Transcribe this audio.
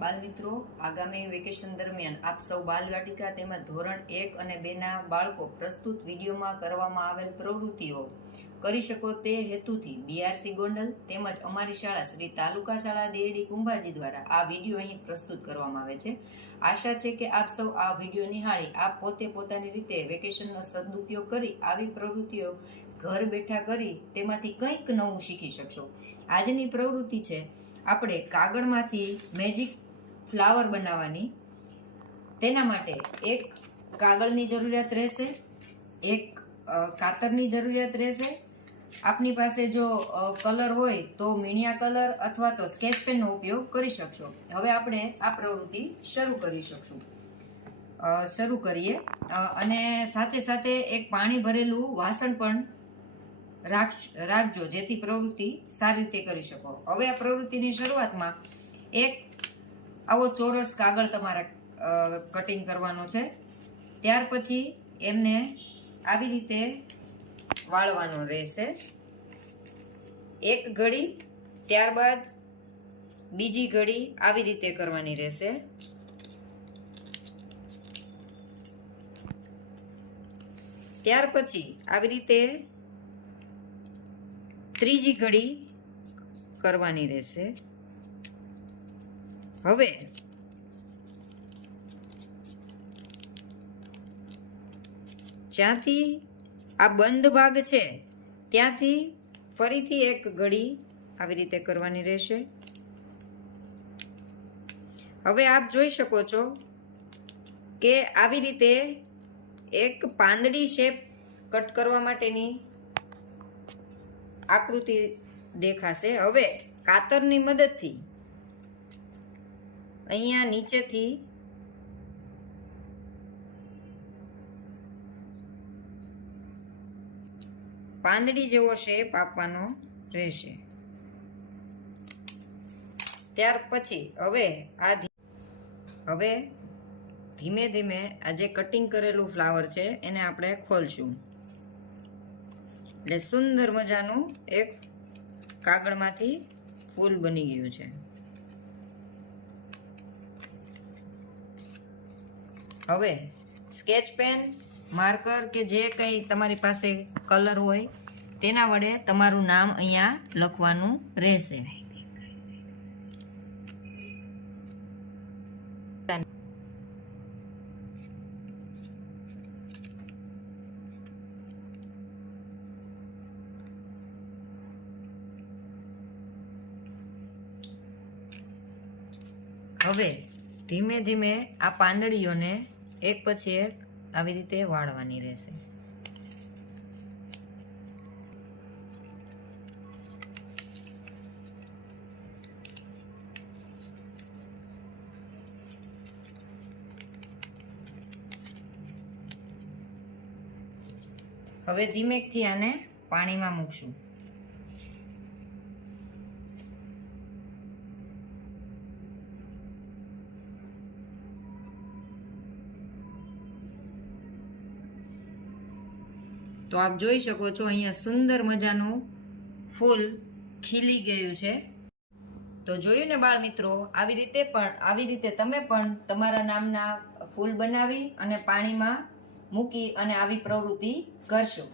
બાલમિત્રો, આગામી વેકેશન દરમિયાન આપ સૌ બાલવાટિકા તેમજ ધોરણ 1 અને 2 ના બાળકો પ્રસ્તુત વિડીયોમાં કરવામાં આવેલ પ્રવૃત્તિઓ કરી શકો તે હેતુથી બીઆરસી ગોંડલ તેમજ અમારી શાળા શ્રી તાલુકા શાળા દેરડી કુંભાજી દ્વારા આ વિડીયો અહીં પ્રસ્તુત કરવામાં આવે છે. આશા છે કે આપ સૌ આ વિડીયો નિહાળી આપ પોતે પોતાની રીતે વેકેશનનો સદુપયોગ કરી આવી પ્રવૃત્તિઓ ઘર બેઠા કરી તેમાંથી કંઈક નવું શીખી શકશો. આજની પ્રવૃત્તિ છે આપણે કાગળમાંથી મેજિક ફ્લાવર બનાવવાની. તેના માટે એક કાગળની જરૂરિયાત રહેશે, એક કાતરની જરૂરિયાત રહેશે. આપની પાસે જો કલર હોય તો મીણિયા કલર અથવા તો સ્કેચ પેનનો ઉપયોગ કરી શકશો. હવે આપણે આ પ્રવૃત્તિ શરૂ કરીએ અને સાથે સાથે એક પાણી ભરેલું વાસણ પણ રાખજો જેથી પ્રવૃત્તિ સારી રીતે કરી શકો. હવે આ પ્રવૃત્તિની શરૂઆતમાં એક આવો ચોરસ કાગળ તમારે કટિંગ કરવાનો છે. ત્યાર પછી એમને આવી રીતે વાળવાનો રહેશે. એક ઘડી, ત્યારબાદ બીજી ઘડી આવી રીતે કરવાની રહેશે. ત્યાર પછી આવી રીતે ત્રીજી ઘડી કરવાની રહેશે. હવે જ્યાંથી આ બંધ ભાગ છે ત્યાંથી ફરીથી એક ઘડી આવી રીતે કરવાની રહેશે. હવે આપ જોઈ શકો છો કે આવી રીતે એક પાંદડી શેપ કટ કરવા માટેની આકૃતિ દેખાશે. હવે કાતરની મદદથી અહીંયા નીચેથી પાંદડી જેવો શેપ આપવાનો રહેશે. ત્યાર પછી હવે ધીમે ધીમે આ જે કટિંગ કરેલું ફ્લાવર છે એને આપણે ખોલશું. એટલે સુંદર મજાનું એક કાગળમાંથી ફૂલ બની ગયું છે. હવે સ્કેચ પેન, માર્કર કે જે કંઈ તમારી પાસે કલર હોય તેના વડે તમારું નામ અહીંયા લખવાનું રહેશે. હવે ધીમે ધીમે આ પાંદડીઓને એક પછી એક આવી રીતે વાળવાની રહેશે. હવે ધીમેકથી આને પાણીમાં મૂકશું. તો આપ જોઈ શકો છો અહીંયા સુંદર મજાનું ફૂલ ખીલી ગયું છે. તો જોયું ને બાળ મિત્રો, આવી રીતે તમે પણ તમારા નામના ફૂલ બનાવી અને પાણીમાં મૂકી અને આવી પ્રવૃત્તિ કરશો.